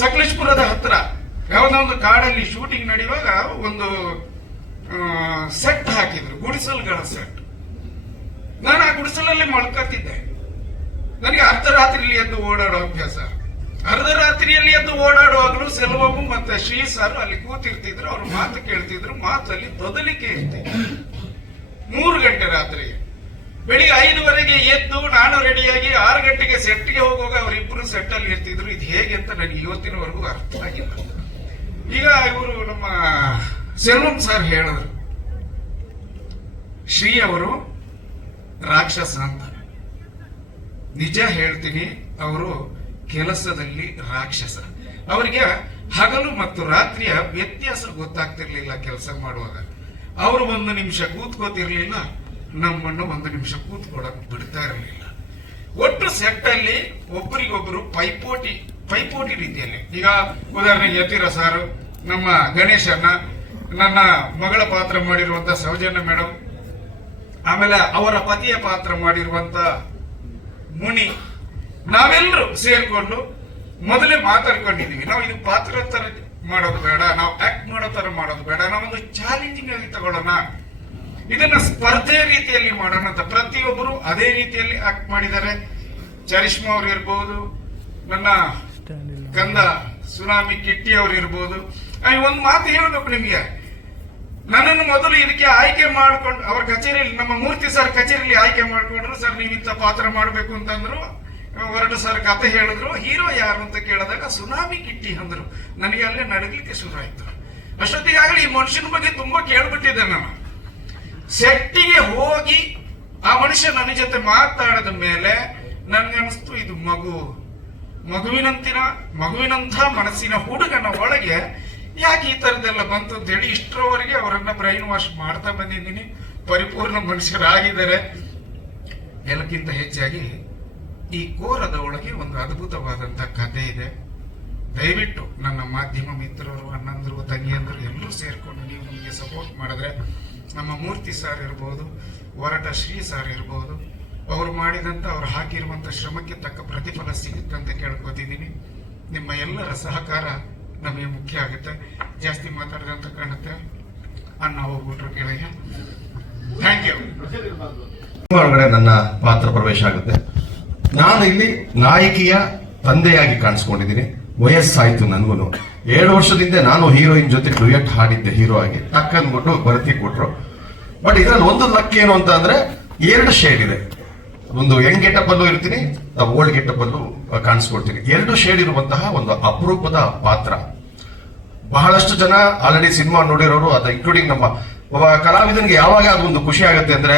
ಸಕಲೇಶ್ಪುರದ ಹತ್ರ ಯಾವುದೋ ಒಂದು ಕಾಡಲ್ಲಿ ಶೂಟಿಂಗ್ ನಡೆಯುವಾಗ ಒಂದು ಸೆಟ್ ಹಾಕಿದ್ರು, ಗುಡಿಸಲುಗಳ ಸೆಟ್ ನಾನು ಆ ಗುಡಿಸಲಲ್ಲಿ ಮಳ್ಕತ್ತಿದ್ದೆ ನನಗೆ ಅರ್ಧರಾತ್ರಿಯಲ್ಲಿ ಎದ್ದು ಓಡಾಡೋ ಅಭ್ಯಾಸ. ಅರ್ಧರಾತ್ರಿಯಲ್ಲಿ ಎದ್ದು ಓಡಾಡುವಾಗಲೂ ಸೆಲ್ವಮು ಮತ್ತೆ ಶ್ರೀ ಸರ್ ಅಲ್ಲಿ ಕೂತಿರ್ತಿದ್ರು, ಅವ್ರ ಮಾತು ಕೇಳ್ತಿದ್ರು, ಮಾತಲ್ಲಿ ಬದಲಿಕೆ ಇರ್ತಿದ್ರು ಮೂರು ಗಂಟೆ ರಾತ್ರಿಗೆ ಬೆಳಿಗ್ಗೆ ಐದುವರೆಗೆ ಎದ್ದು ನಾನು ರೆಡಿಯಾಗಿ ಆರು ಗಂಟೆಗೆ ಸೆಟ್ಗೆ ಹೋಗುವಾಗ ಅವರಿಬ್ರು ಸೆಟ್ ಅಲ್ಲಿ ಇರ್ತಿದ್ರು. ಇದು ಹೇಗೆ ಅಂತ ನನಗೆ ಇವತ್ತಿನವರೆಗೂ ಅರ್ಥ ಆಗಿಲ್ಲ. ಈಗ ಇವರು ನಮ್ಮ ಸೆಲ್ವಂ ಸರ್ ಹೇಳಿದ್ರು. ಶ್ರೀ ಅವರು ರಾಕ್ಷಸ ಅಂತ. ನಿಜ ಹೇಳ್ತೀನಿ, ಅವರು ಕೆಲಸದಲ್ಲಿ ರಾಕ್ಷಸ. ಅವರಿಗೆ ಹಗಲು ಮತ್ತು ರಾತ್ರಿಯ ವ್ಯತ್ಯಾಸ ಗೊತ್ತಾಗ್ತಿರ್ಲಿಲ್ಲ ಕೆಲಸ ಮಾಡುವಾಗ. ಅವರು ಒಂದು ನಿಮಿಷ ಕೂತ್ಕೋತಿರ್ಲಿಲ್ಲ. ನಮ್ಮನ್ನು ಒಂದು ನಿಮಿಷ ಕೂತ್ಕೊಳ್ಳಕ್ ಬಿಡ್ತಾ ಇರಲಿಲ್ಲ. ಒಟ್ಟು ಸೆಟ್ಟಲ್ಲಿ ಒಬ್ಬರಿಗೊಬ್ಬರು ಪೈಪೋಟಿ ಪೈಪೋಟಿ ರೀತಿಯಲ್ಲಿ. ಈಗ ಉದಾಹರಣೆಗೆ ಯತಿರ ಸಾರು ನಮ್ಮ ಗಣೇಶನ್ನ, ನನ್ನ ಮಗಳ ಪಾತ್ರ ಮಾಡಿರುವಂತ ಸೌಜನ್ಯ ಮೇಡಮ್ ಆಮೇಲೆ ಅವರ ಪತಿಯ ಪಾತ್ರ ಮಾಡಿರುವಂತ ಮುನಿ ನಾವೆಲ್ಲರೂ ಸೇರ್ಕೊಂಡು ಮೊದಲೇ ಮಾತಾಡ್ಕೊಂಡಿದೀವಿ. ನಾವು ಇದು ಪಾತ್ರ ತರ ಮಾಡೋದು ಬೇಡ, ನಾವು ಆಕ್ಟ್ ಮಾಡೋ ತರ ಮಾಡೋದು ಬೇಡ, ನಾವೊಂದು ಚಾಲೆಂಜಿಂಗ್ ಆಗಿ ತಗೊಳ್ಳೋಣ. ಇದನ್ನ ಸ್ಪರ್ಧೆ ರೀತಿಯಲ್ಲಿ ಮಾಡೋಣ ಅಂತ ಪ್ರತಿಯೊಬ್ಬರು ಅದೇ ರೀತಿಯಲ್ಲಿ ಆಕ್ಟ್ ಮಾಡಿದ್ದಾರೆ. ಚರಿಷ್ಮಾ ಅವ್ರು ಇರ್ಬೋದು, ನನ್ನ ಕಂದ ಸುನಾಮಿ ಕಿಟ್ಟಿ ಅವ್ರು ಇರ್ಬೋದು. ಒಂದು ಮಾತು ಹೇಳಬೇಕು ನಿಮಗೆ. ನನ್ನನ್ನು ಮೊದಲು ಇದಕ್ಕೆ ಆಯ್ಕೆ ಮಾಡ್ಕೊಂಡು, ಅವ್ರ ಕಚೇರಿಯಲ್ಲಿ, ನಮ್ಮ ಮೂರ್ತಿ ಸರ್ ಕಚೇರಿಯಲ್ಲಿ ಆಯ್ಕೆ ಮಾಡ್ಕೊಂಡ್ರು, ಸರ್, ನೀವು ಇಂಥ ಪಾತ್ರ ಮಾಡಬೇಕು ಅಂತಂದ್ರು. ಹೊರಟು ಸರ್ ಕತೆ ಹೇಳಿದ್ರು. ಹೀರೋ ಯಾರು ಅಂತ ಕೇಳಿದಾಗ ಸುನಾಮಿ ಕಿಟ್ಟಿ ಅಂದ್ರು. ನನಗೆ ಅಲ್ಲೇ ನಡಗಲಿಕ್ಕೆ ಶುರು ಆಯ್ತು. ಅಷ್ಟೊತ್ತಿಗಾಗಲೇ ಈ ಮನುಷ್ಯನ ಬಗ್ಗೆ ತುಂಬಾ ಕೇಳ್ಬಿಟ್ಟಿದ್ದೆ ನಾನು. ಸೆಟ್ಟಿಗೆ ಹೋಗಿ ಆ ಮನುಷ್ಯ ನನ್ನ ಜೊತೆ ಮಾತಾಡಿದ ಮೇಲೆ ನನ್ಗನ್ನಿಸ್ತು, ಇದು ಮಗು. ಮಗುವಿನಂತಿನ, ಮಗುವಿನಂಥ ಮನಸ್ಸಿನ ಹುಡುಗನ ಒಳಗೆ ಯಾಕೆ ಈ ತರದೆಲ್ಲ ಬಂತು ಅಂತ ಹೇಳಿ ಇಷ್ಟರವರೆಗೆ ಅವರನ್ನ ಬ್ರೈನ್ ವಾಶ್ ಮಾಡ್ತಾ ಬಂದಿದ್ದೀನಿ. ಪರಿಪೂರ್ಣ ಮನುಷ್ಯರಾಗಿದ್ದಾರೆ. ಎಲ್ಲಕ್ಕಿಂತ ಹೆಚ್ಚಾಗಿ ಈ ಕೋರದ ಒಳಗೆ ಒಂದು ಅದ್ಭುತವಾದಂತ ಕಥೆ ಇದೆ. ದಯವಿಟ್ಟು ನನ್ನ ಮಾಧ್ಯಮ ಮಿತ್ರರು, ಅಣ್ಣಂದರು, ತಂಗಿಯಂದರು ಎಲ್ಲರೂ ಸೇರ್ಕೊಂಡು ನೀವು ನಮಗೆ ಸಪೋರ್ಟ್ ಮಾಡಿದ್ರೆ ನಮ್ಮ ಮೂರ್ತಿ ಸರ್ ಇರ್ಬೋದು ಹೋರಾಟ ಶ್ರೀ ಸರ್ ಇರ್ಬೋದು, ಅವರು ಮಾಡಿದಂತ, ಅವ್ರು ಹಾಕಿರುವಂತ ಶ್ರಮಕ್ಕೆ ತಕ್ಕ ಪ್ರತಿಫಲ ಸಿಗುತ್ತಂತ ಕೇಳ್ಕೊತಿದ್ದೀನಿ. ನಿಮ್ಮ ಎಲ್ಲರ ಸಹಕಾರ ನಮಗೆ ಮುಖ್ಯ ಆಗುತ್ತೆ. ಜಾಸ್ತಿ ಮಾತಾಡಿದಂತ ಕಾಣುತ್ತೆ. ಅನ್ನ ಹೋಗ್ಬಿಟ್ರು ಕೆಳಗೆ ಥ್ಯಾಂಕ್ ಯು ಒಳಗಡೆ ನನ್ನ ಪಾತ್ರ ಪ್ರವೇಶ ಆಗುತ್ತೆ. ನಾನು ಇಲ್ಲಿ ನಾಯಕಿಯ ತಂದೆಯಾಗಿ ಕಾಣಿಸ್ಕೊಂಡಿದ್ದೀನಿ. ವಯಸ್ಸಾಯ್ತು ನನಗೂ ಏಳು ವರ್ಷದಿಂದ ನಾನು ಹೀರೋಯಿನ್ ಜೊತೆ ಡುಯೆಟ್ ಹಾಡಿದ್ದೆ ಹೀರೋ ಆಗಿ. ಟಕ್ ಬರ್ತಿ ಕೊಟ್ರು. ಬಟ್ ಇದ್ರಲ್ಲಿ ಒಂದು ಲಕ್ ಏನು ಅಂತ ಅಂದ್ರೆ ಎರಡು ಶೇಡ್ ಇದೆ. ಒಂದು ಯಂಗ್ ಗೆಟಪ್ ಅಲ್ಲೂ ಇರ್ತೀನಿ ಓಲ್ಡ್ ಗೆಟಪ್ ಅಲ್ಲೂ ಕಾಣಿಸ್ಕೊಳ್ತೀನಿ ಎರಡು ಶೇಡ್ ಇರುವಂತಹ ಒಂದು ಅಪರೂಪದ ಪಾತ್ರ. ಬಹಳಷ್ಟು ಜನ ಆಲ್ರೆಡಿ ಸಿನಿಮಾ ನೋಡಿರೋರು, ಅದ ಇನ್ಕ್ಲೂಡಿಂಗ್ ನಮ್ಮ, ಒಬ್ಬ ಕಲಾವಿದನಿಗೆ ಯಾವಾಗ ಅದೊಂದು ಖುಷಿ ಆಗುತ್ತೆ ಅಂದ್ರೆ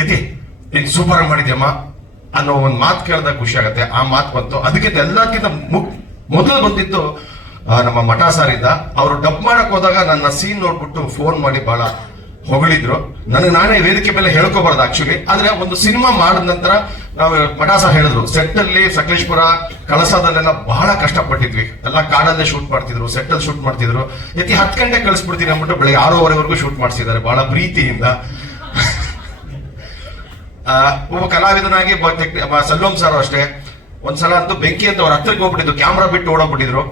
ಇದೆ ನೀನ್ ಸೂಪರ್ ಮಾಡಿದ್ಯಮ್ಮ ಅನ್ನೋ ಒಂದು ಮಾತು ಕೇಳಿದಾಗ ಖುಷಿ ಆಗುತ್ತೆ. ಆ ಮಾತು ಬಂತು. ಅದಕ್ಕಿಂತ ಎಲ್ಲಕ್ಕಿಂತ ಮೊದಲು ಬಂದಿತ್ತು ನಮ್ಮ ಮಠ ಸಾರಿಂದ ಅವರು ಡಬ್ ಮಾಡಕ್ ಹೋದಾಗ ನನ್ನ ಸೀನ್ ನೋಡ್ಬಿಟ್ಟು ಫೋನ್ ಮಾಡಿ ಬಹಳ ಹೊಗಳಿದ್ರು. ನನಗೆ ನಾನೇ ವೇದಿಕೆ ಮೇಲೆ ಹೇಳ್ಕೋಬಾರ್ದು ಆಕ್ಚುಲಿ ಆದ್ರೆ ಒಂದು ಸಿನಿಮಾ ಮಾಡಿದ ನಂತರ ನಾವು ಪಟಾಸ ಹೇಳಿದ್ರು. ಸೆಟ್ ಅಲ್ಲಿ ಸಕಲೇಶ್ಪುರ, ಕಳಸದಲ್ಲೆಲ್ಲ ಬಹಳ ಕಷ್ಟಪಟ್ಟಿದ್ವಿ. ಎಲ್ಲ ಕಾಡಲ್ಲೇ ಶೂಟ್ ಮಾಡ್ತಿದ್ರು ಸೆಟ್ ಅಲ್ಲಿ ಶೂಟ್ ಮಾಡ್ತಿದ್ರು. ಎತ್ತಿ ಹತ್ತು ಗಂಟೆ ಕಳಿಸ್ಬಿಡ್ತೀನಿ ಅಂದ್ಬಿಟ್ಟು ಬೆಳಿಗ್ಗೆ ಆರೂವರೆವರೆಗೂ ಶೂಟ್ ಮಾಡಿಸಿದ್ದಾರೆ. ಬಹಳ ಪ್ರೀತಿಯಿಂದ. ಒಬ್ಬ ಕಲಾವಿದನಾಗಿ ಸಲ್ಲೋಂ ಸರ್ ಅಷ್ಟೇ. ಒಂದ್ಸಲ ಅಂತೂ ಬೆಂಕಿ ಅಂತ ಅವ್ರ ಹತ್ರಕ್ಕೆ ಹೋಗ್ಬಿಟ್ಟಿದ್ದು. ಕ್ಯಾಮ್ರಾ ಬಿಟ್ಟು ಓಡೋಗ್ಬಿಟ್ಟಿದ್ರು.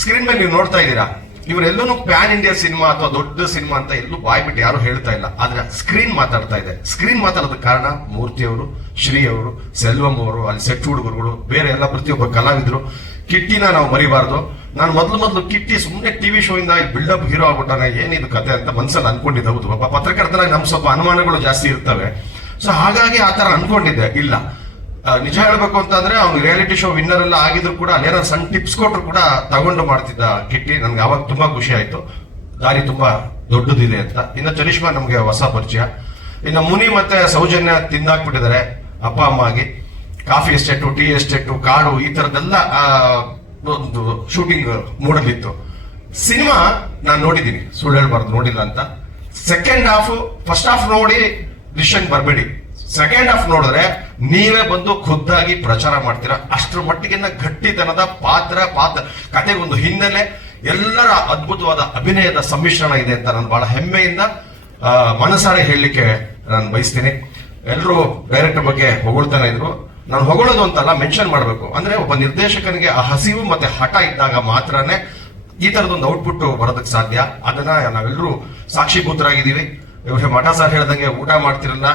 ಸ್ಕ್ರೀನ್ ಮೇಲೆ ನೀವು ನೋಡ್ತಾ ಇದ್ದೀರಾ? ಇವರೆಲ್ಲೂ ಪ್ಯಾನ್ ಇಂಡಿಯಾ ಸಿನಿಮಾ ಅಥವಾ ದೊಡ್ಡ ಸಿನಿಮಾ ಅಂತ ಎಲ್ಲೂ ಬಾಯ್ ಬಿಟ್ಟು ಯಾರು ಹೇಳ್ತಾ ಇಲ್ಲ. ಆದ್ರೆ ಸ್ಕ್ರೀನ್ ಮಾತಾಡ್ತಾ ಇದೆ. ಸ್ಕ್ರೀನ್ ಮಾತಾಡೋದ ಕಾರಣ ಮೂರ್ತಿ ಅವರು, ಶ್ರೀ ಅವರು, ಸೆಲ್ವಂ ಅವರು, ಅಲ್ಲಿ ಸೆಟ್ ಹುಡುಗರುಗಳು, ಬೇರೆ ಎಲ್ಲ ಪ್ರತಿಯೊಬ್ಬ ಕಲಾವಿದರು. ಕಿಟ್ಟಿನ ನಾವು ಮರಿಬಾರ್ದು. ನಾನು ಮೊದಲು ಮೊದಲು ಕಿಟ್ಟಿ ಸುಮ್ಮನೆ ಟಿವಿ ಶೋ ಇಂದ ಬಿಲ್ಡಪ್ ಹೀರೋ ಆಗ್ಬಿಟ್ಟಾನೆ, ಏನಿದು ಕತೆ ಅಂತ ಮನ್ಸಲ್ಲಿ ಅನ್ಕೊಂಡಿದ್ದೆ, ಹೌದು. ಪಾಪ ಪತ್ರಕರ್ತನಾಗಿ ನಮ್ ಸ್ವಲ್ಪ ಅನುಮಾನಗಳು ಜಾಸ್ತಿ ಇರ್ತವೆ. ಸೊ ಹಾಗಾಗಿ ಆ ತರ ಅನ್ಕೊಂಡಿದ್ದೆ. ಇಲ್ಲ. ನಿಜ ಹೇಳ್ಬೇಕು ಅಂತಂದ್ರೆ ಅವ್ನು ರಿಯಾಲಿಟಿ ಶೋ ವಿನ್ನರ್ ಎಲ್ಲ ಆಗಿದ್ರು ಕೂಡ ಅಲ್ಲೇನೋ ಸಣ್ಣ ಟಿಪ್ಸ್ ಕೊಟ್ರು ಕೂಡ ತಗೊಂಡು ಮಾಡ್ತಿದ್ದ ಕಿಟ್ಟಿ ನನ್ಗೆ ಅವಾಗ ತುಂಬಾ ಖುಷಿ ಆಯ್ತು. ದಾರಿ ತುಂಬಾ ದೊಡ್ಡದಿದೆ ಅಂತ. ಇನ್ನು ಚರಿಷ್ಮಾ ನಮಗೆ ಹೊಸ ಪರಿಚಯ. ಇನ್ನು ಮುನಿ ಮತ್ತೆ ಸೌಜನ್ಯ ತಿಂದಾಕ್ಬಿಟ್ಟಿದ್ದಾರೆ, ಅಪ್ಪ, ಅಮ್ಮ ಆಗಿ. ಕಾಫಿ ಎಸ್ಟೇಟು, ಟೀ ಎಸ್ಟೇಟು, ಕಾಡು, ಈ ತರದೆಲ್ಲ ಒಂದು ಶೂಟಿಂಗ್ ಮೂಡಲಿತ್ತು ಸಿನಿಮಾ ನಾನು ನೋಡಿದ್ದೀನಿ, ಸುಳ್ಳು ಹೇಳ್ಬಾರ್ದು, ನೋಡಿಲ್ಲ ಅಂತ. ಸೆಕೆಂಡ್ ಹಾಫ್ ಫಸ್ಟ್ ಹಾಫ್ ನೋಡಿ ಡಿಸಿಷನ್ ಬರಬೇಡಿ. ಸೆಕೆಂಡ್ ಹಾಫ್ ನೋಡಿದ್ರೆ ನೀವೇ ಬಂದು ಖುದ್ದಾಗಿ ಪ್ರಚಾರ ಮಾಡ್ತೀರಾ? ಅಷ್ಟರ ಮಟ್ಟಿಗಿನ ಗಟ್ಟಿತನದ ಪಾತ್ರ ಪಾತ್ರ, ಕತೆಗೊಂದು ಹಿನ್ನೆಲೆ ಎಲ್ಲರ ಅದ್ಭುತವಾದ ಅಭಿನಯದ ಸಮ್ಮಿಶ್ರಣ ಇದೆ ಅಂತ ನಾನು ಬಹಳ ಹೆಮ್ಮೆಯಿಂದ ಮನಸಾರೆ ಹೇಳಲಿಕ್ಕೆ ನಾನು ಬಯಸ್ತೀನಿ. ಎಲ್ಲರೂ ಡೈರೆಕ್ಟರ್ ಬಗ್ಗೆ ಹೊಗಳ್ತಾನೆ ಇದ್ರು. ನಾನು ಹೊಗಳೋದು ಅಂತಲ್ಲ ಮೆನ್ಷನ್ ಮಾಡಬೇಕು. ಅಂದ್ರೆ ಒಬ್ಬ ನಿರ್ದೇಶಕನಿಗೆ ಆ ಹಸಿವು ಮತ್ತೆ ಹಠ ಇದ್ದಾಗ ಮಾತ್ರನೇ ಈ ತರದೊಂದು ಔಟ್ಪುಟ್ ಬರೋದಕ್ಕೆ ಸಾಧ್ಯ. ಅದನ್ನ ನಾವೆಲ್ಲರೂ ಸಾಕ್ಷಿಭೂತರಾಗಿದ್ದೀವಿ. ಮಠ ಸರ್ ಹೇಳ್ದಂಗೆ ಊಟ ಮಾಡ್ತಿರಲ್ಲ.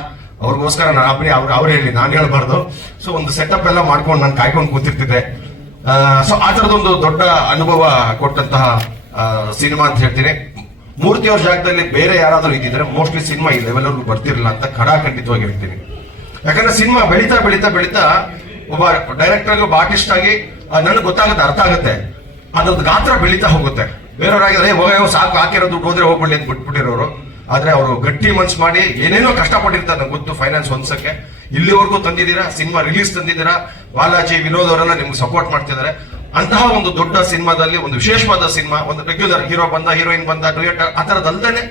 ಅವ್ರಿಗೋಸ್ಕರ ನಾನು ಅಬ್ಬರಿ ಅವ್ರು ಅವ್ರು ಹೇಳಿ, ನಾನು ಹೇಳ್ಬಾರ್ದು. ಸೊ ಒಂದು ಸೆಟಪ್ ಎಲ್ಲ ಮಾಡ್ಕೊಂಡು ನಾನು ಕಾಯ್ಕೊಂಡು ಕೂತಿರ್ತಿದ್ದೆ. ಸೊ ಆ ಥರದೊಂದು ದೊಡ್ಡ ಅನುಭವ ಕೊಟ್ಟಂತಹ ಸಿನಿಮಾ ಅಂತ ಹೇಳ್ತೀನಿ. ಮೂರ್ತಿಯವ್ರ ಜಾಗದಲ್ಲಿ ಬೇರೆ ಯಾರಾದರೂ ಇದ್ದಿದ್ರೆ ಮೋಸ್ಟ್ಲಿ ಸಿನಿಮಾ ಈ ಲೆವೆಲ್ ಅವ್ರಿಗೆ ಬರ್ತಿರಲಿಲ್ಲ ಅಂತ ಖಡಾಖಂಡಿತವಾಗಿ ಹೇಳ್ತೀನಿ. ಯಾಕಂದ್ರೆ ಸಿನಿಮಾ ಬೆಳೀತಾ ಬೆಳೀತಾ ಬೆಳೀತಾ ಒಬ್ಬ ಡೈರೆಕ್ಟರ್ ಒಬ್ಬ ಆರ್ಟಿಸ್ಟ್ ಆಗಿ ನನಗೆ ಗೊತ್ತಾಗುತ್ತೆ, ಅರ್ಥ ಆಗುತ್ತೆ. ಅದ್ರದ್ದು ಗಾತ್ರ ಬೆಳೀತಾ ಹೋಗುತ್ತೆ. ಬೇರೆಯವರಾಗಿದ್ರೆ ಹೋಗೋ ಸಾಕು, ಹಾಕಿರೋ ದುಡ್ಡು ಹೋದ್ರೆ ಹೋಗ್ಬಿಡ್ಲಿ ಅಂತ ಬಿಟ್ಬಿಟ್ಟಿರೋರು ಆದ್ರೆ ಅವರು ಗಟ್ಟಿ ಮನ್ಸ್ ಮಾಡಿ ಏನೇನೋ ಕಷ್ಟಪಟ್ಟಿರ್ತಾರೆ ನಂಗೆ ಗೊತ್ತು ಫೈನಾನ್ಸ್ ಹೊಂದ್ಸಕ್ಕೆ. ಇಲ್ಲಿವರೆಗೂ ತಂದಿದ್ದೀರಾ ಸಿನಿಮಾ ರಿಲೀಸ್ ತಂದಿದ್ದೀರಾ ಬಾಲಾಜಿ ವಿನೋದ್ ಅವರೆಲ್ಲ ನಿಮ್ಗೆ ಸಪೋರ್ಟ್ ಮಾಡ್ತಿದ್ದಾರೆ. ಅಂತಹ ಒಂದು ದೊಡ್ಡ ಸಿನಿಮಾದಲ್ಲಿ ಒಂದು ವಿಶೇಷವಾದ ಸಿನಿಮಾ ಒಂದು ರೆಗ್ಯುಲರ್ ಹೀರೋ ಬಂದ ಹೀರೋಯಿನ್ ಬಂದ ಡುಯೆಟ್ ಆ ಥರದಲ್ಲದೇ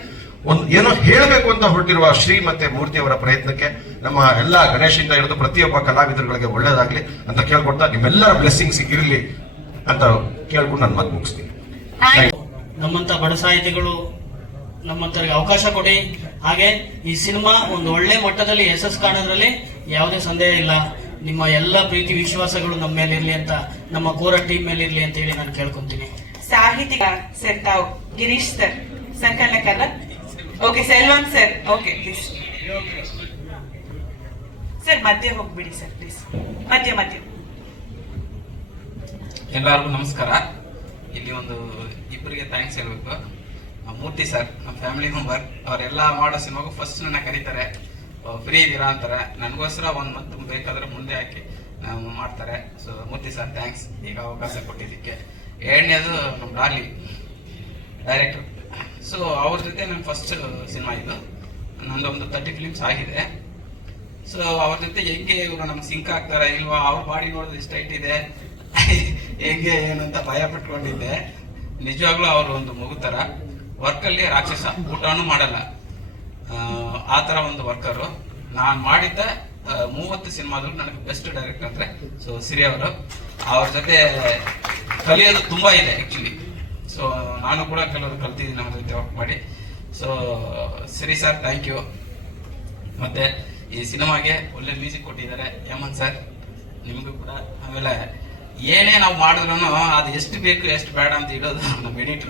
ಒಂದು ಏನೋ ಹೇಳಬೇಕು ಅಂತ ಹೊರಟಿರುವ ಶ್ರೀ ಮತ್ತೆ ಮೂರ್ತಿ ಅವರ ಪ್ರಯತ್ನಕ್ಕೆ ನಮ್ಮ ಎಲ್ಲ ಗಣೇಶಿಂದ ಹಿಡಿದು ಪ್ರತಿಯೊಬ್ಬ ಕಲಾವಿದರುಗಳಿಗೆ ಒಳ್ಳೇದಾಗ್ಲಿ ಅಂತ ಕೇಳ್ಕೊಡ್ತಾ ನಿಮ್ಮೆಲ್ಲರ ಬ್ಲೆಸ್ಸಿಂಗ್ ಸಿಕ್ಕಿರಲಿ ಅಂತ ಕೇಳ್ಕೊಂಡು ನಾನು ಮಾತು ಮುಗಿಸ್ತೀನಿ. ನಮ್ಮಂತ ಬಡ ಸಾಹಿತಿಗಳು ನಮ್ಮಂತರಿಗೆ ಅವಕಾಶ ಕೊಡಿ. ಹಾಗೆ ಈ ಸಿನಿಮಾ ಒಂದು ಒಳ್ಳೆ ಮಟ್ಟದಲ್ಲಿ ಯಶಸ್ಸು ಕಾಣೋದ್ರಲ್ಲಿ ಯಾವುದೇ ಸಂದೇಹ ಇಲ್ಲ. ನಿಮ್ಮ ಎಲ್ಲ ಪ್ರೀತಿ ವಿಶ್ವಾಸಗಳು ನಮ್ಮ ಮೇಲೆ ಇರಲಿ ಅಂತ ನಮ್ಮ ಕೋರ ಟೀಮ್ ಮೇಲೆ ಇರಲಿ ಅಂತ ಹೇಳಿ ನಾನು ಕೇಳ್ಕೊಂತೀನಿ. ಸಾಹಿತಿಕ ಸರ್ ತಾವು. Girish sir ಸಂಕಲನಕಾರ okay Selvan sir. Okay please sir ಮಧ್ಯೆ ಹೋಗ್ಬಿಡಿ ಸರ್ ಪ್ಲೀಸ್ ಮಧ್ಯ ಮಧ್ಯ. ಎಲ್ಲರಿಗೂ ನಮಸ್ಕಾರ. ಇಲ್ಲಿ ಒಂದು ಇಬ್ಬರಿಗೆ ಥ್ಯಾಂಕ್ಸ್ ಹೇಳ್ಬೇಕು. ಮೂರ್ತಿ ಸರ್ ನಮ್ಮ ಫ್ಯಾಮಿಲಿ ಮೆಂಬರ್ ಅವರೆಲ್ಲ ಮಾಡೋ ಸಿನಿಮಾಗೂ ಫಸ್ಟ್ ನನ್ನ ಕರೀತಾರೆ. ಫ್ರೀ ಇದ್ದೀರಾ ಅಂತಾರೆ. ನನಗೋಸ್ಕರ ಒಂದು ಮತ್ತು ಬೇಕಾದ್ರೆ ಮುಂದೆ ಹಾಕಿ ಮಾಡ್ತಾರೆ. ಸೊ ಮೂರ್ತಿ ಸರ್ ಥ್ಯಾಂಕ್ಸ್ ಈಗ ಅವಕಾಶ ಕೊಟ್ಟಿದ್ದಕ್ಕೆ. ಎರಡನೇದು ನಮ್ಮ ಡಾರ್ಲಿ ಡೈರೆಕ್ಟರ್ ಸೊ ಅವ್ರ ಜೊತೆ ನನ್ನ ಫಸ್ಟ್ ಸಿನಿಮಾ ಇದು. ನಂದೊಂದು ತರ್ಟಿ ಫಿಲಿಮ್ಸ್ ಆಗಿದೆ. ಸೊ ಅವ್ರ ಜೊತೆ ಹೆಂಗೆ ಇವರು ನಮ್ಗೆ ಸಿಂಕ್ ಆಗ್ತಾರ ಇಲ್ವಾ? ಅವ್ರ ಬಾಡಿ ನೋಡಿದ್ರೆ ಇಷ್ಟ ಇಟ್ಟಿದೆ ಹೆಂಗೆ ಏನು ಅಂತ ಭಯ ಪಟ್ಕೊಂಡಿದ್ದೆ. ನಿಜವಾಗ್ಲೂ ಅವರು ಒಂದು ಮಗುತರ ವರ್ಕಲ್ಲಿ ರಾಕ್ಷಸ ಊಟನೂ ಮಾಡಲ್ಲ. ಆ, ತರ ಒಂದು ವರ್ಕರು. ನಾನು ಮಾಡಿದ್ದ ಮೂವತ್ತು ಸಿನಿಮಾದಲ್ಲಿ ನನಗೆ ಬೆಸ್ಟ್ ಡೈರೆಕ್ಟರ್ ಅಂದ್ರೆ ಸೊ ಸಿರಿ ಅವರು. ಅವ್ರ ಜೊತೆ ಕಲಿಯೋದು ತುಂಬಾ ಇದೆ ಆಕ್ಚುಲಿ ಸೊ ನಾನು ಕೂಡ ಕೆಲವರು ಕಲ್ತಿದ್ದೀನಿ ನಮ್ಮ ಜೊತೆ ವರ್ಕ್ ಮಾಡಿ. So Siri sir thank you ಮತ್ತೆ ಈ ಸಿನಿಮಾಗೆ ಒಳ್ಳೆ ಮ್ಯೂಸಿಕ್ ಕೊಟ್ಟಿದ್ದಾರೆ ಹೇಮಂತ್ ಸರ್ ನಿಮಗೂ ಕೂಡ ಆಮೇಲೆ ಏನೇ ನಾವು ಮಾಡಿದ್ರು ಅದು ಎಷ್ಟು ಬೇಕು ಎಷ್ಟು ಬೇಡ ಅಂತ ಇಡೋದು ನಮ್ಮ ಎಡಿಟರ್